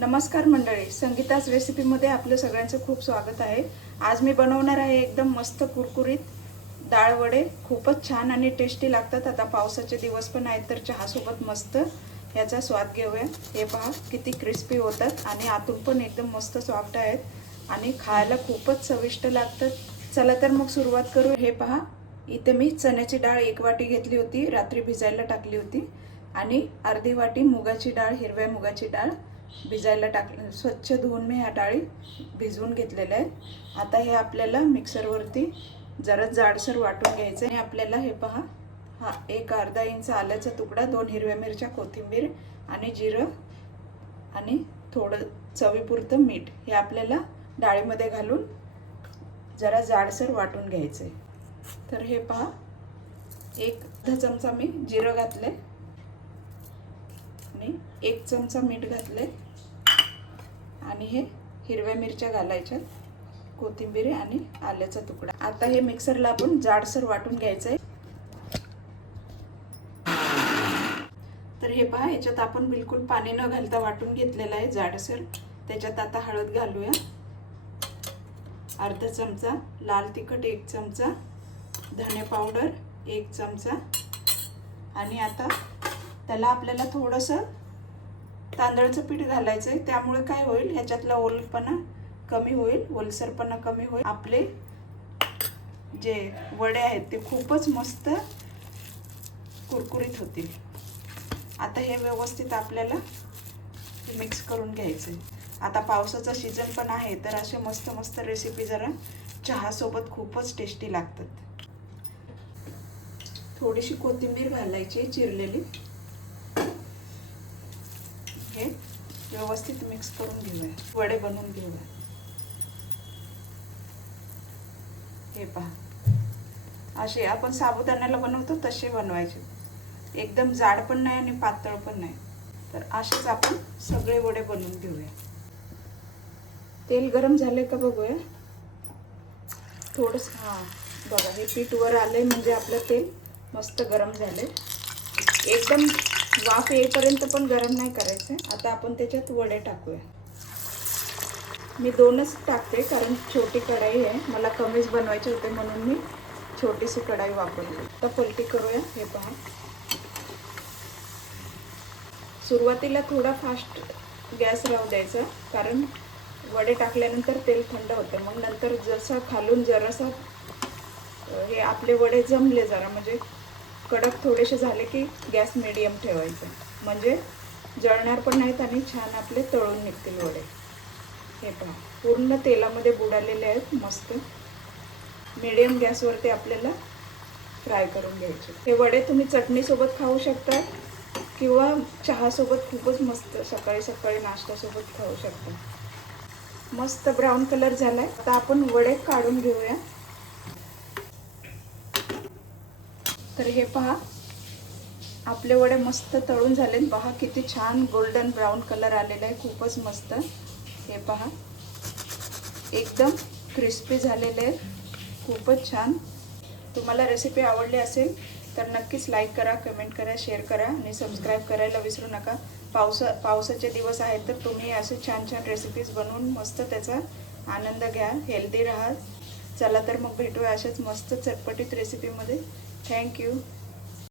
नमस्कार मंडळी, संगीताच रेसिपीमध्ये आपलं सगळ्यांचं खूप स्वागत आहे। आज मी बनवणार आहे एकदम मस्त कुरकुरीत डाळ वडे। खूपच छान आणि टेस्टी लागतात। आता पावसाचे दिवस पण आहेत तर चहा सोबत मस्त याचा स्वाद घेऊया। हे पहा किती क्रिस्पी होतात आणि आतून पण एकदम मस्त सॉफ्ट आहेत आणि खायला खूपच चविष्ट लागतात। चला तर मग सुरुवात करू। हे पहा, इथे मी चण्याची डाळ 1 वाटी घेतली होती, रात्री भिजायला टाकली होती आणि अर्धी वाटी मुगाची डाळ, हिरव्या मुगाची डाळ भिजायला टाकले। स्वच्छ धुवून मी ह्या डाळी भिजवून घेतलेल्या आहेत। आता हे आपल्याला मिक्सरवरती जरा जाडसर वाटून घ्यायचं आहे। आपल्याला हे पहा, हा एक अर्धा इंच आल्याचा तुकडा, 2 हिरव्या मिरच्या, कोथिंबीर आणि जिरं आणि थोडं चवीपुरतं मीठ हे आपल्याला डाळीमध्ये घालून जरा जाडसर वाटून घ्यायचं आहे। तर हे पहा, एक चमचा मी जिरं घातले आणि 1 चमचा मीठ घातले आणि हे हिरव्या मिरच्या घालायच्या, कोथिंबीर आणि आल्याचा तुकडा। आता हे मिक्सरला आपण जाडसर वाटून घ्यायचं आहे। तर हे पहा, याच्यात आपण बिलकुल पाणी न घालता वाटून घेतलेलं आहे जाडसर। त्याच्यात आता हळद घालूया, अर्धा चमचा लाल तिखट, 1 चमचा धने पावडर, 1 चमचा आणि आता त्याला आपल्याला थोडंसं तांदळाचं पीठ घालायचं आहे। त्यामुळे काय होईल, ह्याच्यातला ओलपणा कमी होईल, ओलसरपणा कमी होईल। आपले जे वडे आहेत ते खूपच मस्त कुरकुरीत होतील। आता हे व्यवस्थित आपल्याला मिक्स करून घ्यायचं आहे। आता पावसाचा सीजन पण आहे तर असे मस्त मस्त रेसिपी जरा चहा सोबत खूपच टेस्टी लागतात। थोडीशी कोथिंबीर घालायची चिरलेली। हे व्यवस्थित मिक्स करून घेऊया, वडे बनवून घेऊया। हे पहा, असे आपण साबुदाण्याला बनवतो तसे बनवायचे, एकदम जाड पण नाही आणि पातळ पण नाही। तर असेच आपण सगळे वडे बनवून घेऊया। तेल गरम झाले का बघूया थोडंसं। हां बघा, हे पीठ वर आले म्हणजे आपलं तेल मस्त गरम झाले। एकदम वाफ येईपर्यंत पण गरम नाही करायचं। आता आपण त्याच्यात वडे टाकूया। मी 2च टाकते कारण छोटी कढाई आहे, मला कमीच बनवायचे होते म्हणून मी छोटीशी कढाई वापरली। आता पलटी करूया। हे पहा, सुरुवातीला थोडा फास्ट गॅस राहू द्यायचा कारण वडे टाकल्यानंतर तेल थंड होतं। मग नंतर जसं खालून जरासं हे आपले वडे जमले जरा, म्हणजे कडक थोडेसे झाले की गॅस मीडियम ठेवायचा, म्हणजे जळणार पण नाहीत आणि छान आपले तळून निघतील वडे। हे पहा, पूर्ण तेलामध्ये बुडालेले आहेत मस्त। मीडियम गॅसवरती आपल्याला फ्राय करून घ्यायचे। हे वडे तुम्ही चटणीसोबत खाऊ शकता किंवा चहासोबत खूपच मस्त सकाळी सकाळी नाश्त्यासोबत खाऊ शकता। मस्त ब्राऊन कलर झालाय। आता आपण वडे काढून घेऊया। तर हे पहा, आपले वडे मस्त तळून झालेत। पहा किती छान गोल्डन ब्राऊन कलर आलेला आहे, खूपच मस्त। हे पहा, एकदम क्रिस्पी झालेले आहेत, खूपच छान। तुम्हाला रेसिपी आवडली असेल तर नक्कीच लाईक करा, कमेंट करा, शेअर करा आणि सबस्क्राईब करायला विसरू नका। पावसाचे दिवस आहेत तर तुम्ही असे छान छान रेसिपीज बनवून मस्त त्याचा आनंद घ्या, हेल्दी राहा। चला तर मग भेटूया अशाच मस्त चटपटीत रेसिपीमध्ये। थँक्यू।